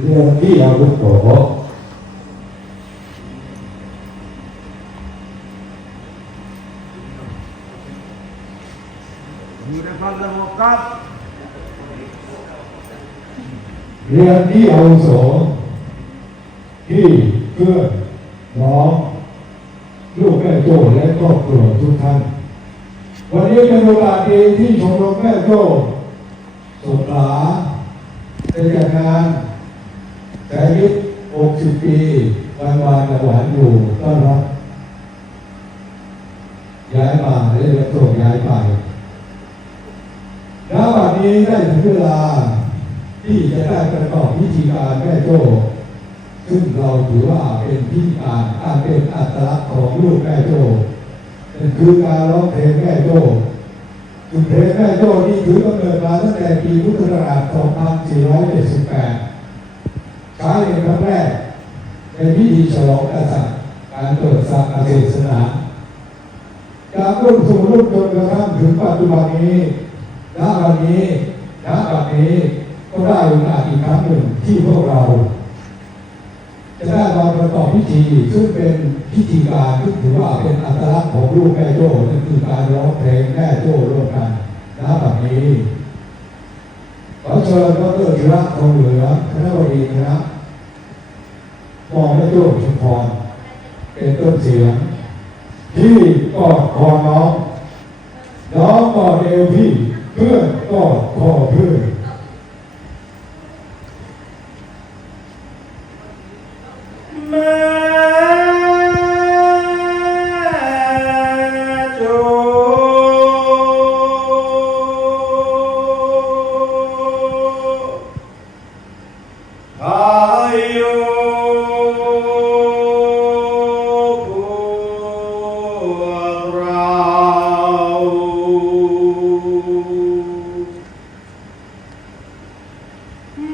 เรื่องที่อาวุโสอยู่ในความสงบครับเรื่องที่อาวุโสที่เพื่อนน้องลูกแม่โจ้และครอบครัวทุกท่าน วันนี้เป็นโอกาสดีที่ชมรมแม่โจ้สงขลาได้จัดงานแต่ยุค 60ปีวันวานกับหวานอยู่ต้อนรับย้ายมาได้รับโทษย้ายไปณวันนี้ได้ถึงเวลา ที่จะได้ประกอบพิธีการแม่โจ้ซึ่งเราถือว่าเป็นพิธีการการเป็นอัตลักษณ์ของลูกแม่โจ้เป็นคือการร้องเพลงแม่โจ้จุดเพลงแม่โจ้นี่ถือกำเนิดมาตั้งแต่ปีพุทธศักราช 2478 ใช้เป็นครั้งแรก ในพิธีฉลองกษัตริย์การเปิดศาสนาจากรุ่นสู่รุ่นจนกระทั่งถึงปัจจุบันนี้ณวันนี้ณบัดนี้ก็ได้โอกาสอีกครั้งหนึ่งที่พวกเรา จะได้มาประกอบพิธีซึ่งเป็นพิธีการที่ถือว่าเป็นอัตลักษณ์ของลูกแม่โจ้นั่นคือการร้องเพลงแม่โจ้ร่วมกันณบัดนี้ขอเชิญพระเตอร์ธีระทองเหลือคณะบดีคณะ มองแม่โจ้ชุมพรเป็นต้นเสียง พี่กอดคอน้องน้องกอดเอวพี่เพื่อนกอดคอเพื่อนแม่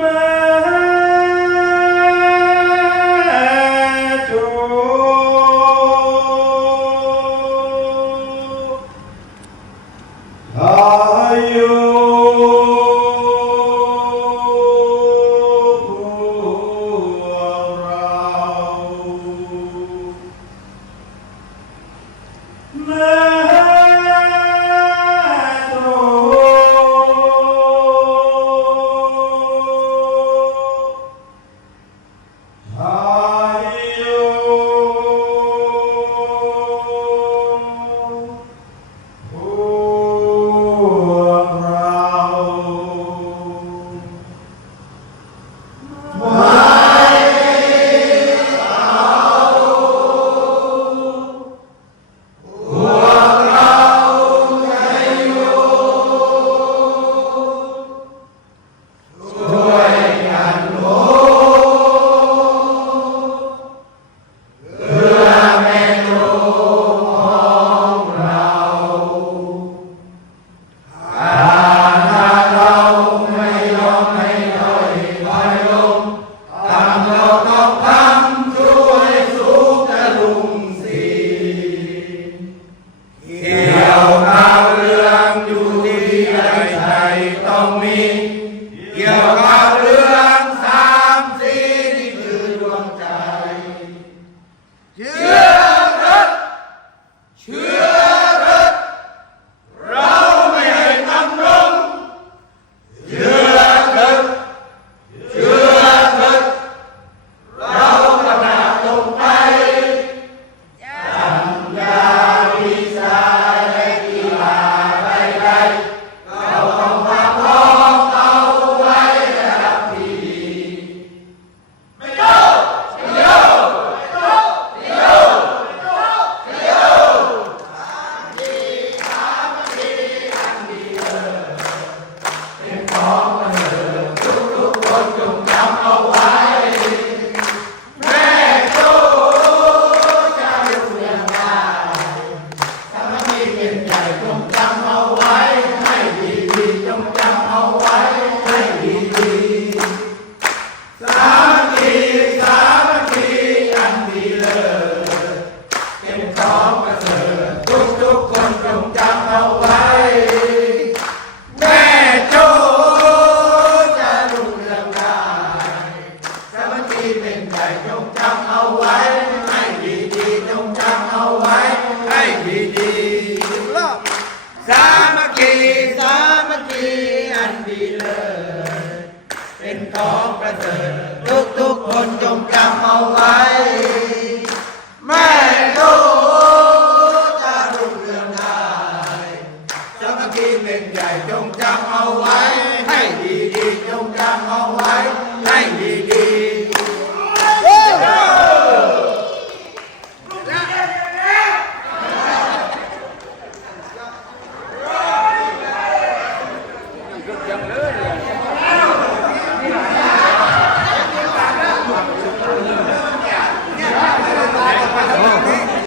แสามปีสามปีอันดีเลิเป็นของประเสริฐทุกทุกคนจงจำเอาไว้ แม่โจจะรุ่เรืองไดสามปีเป็นใหจงจำเอาไว้ ให้ดีดีจงจำเอาไว้ ให้ดีดีสามปีสามปีอันดีเลิ ของประเสริฐทุกๆคนจงจำเอาไว้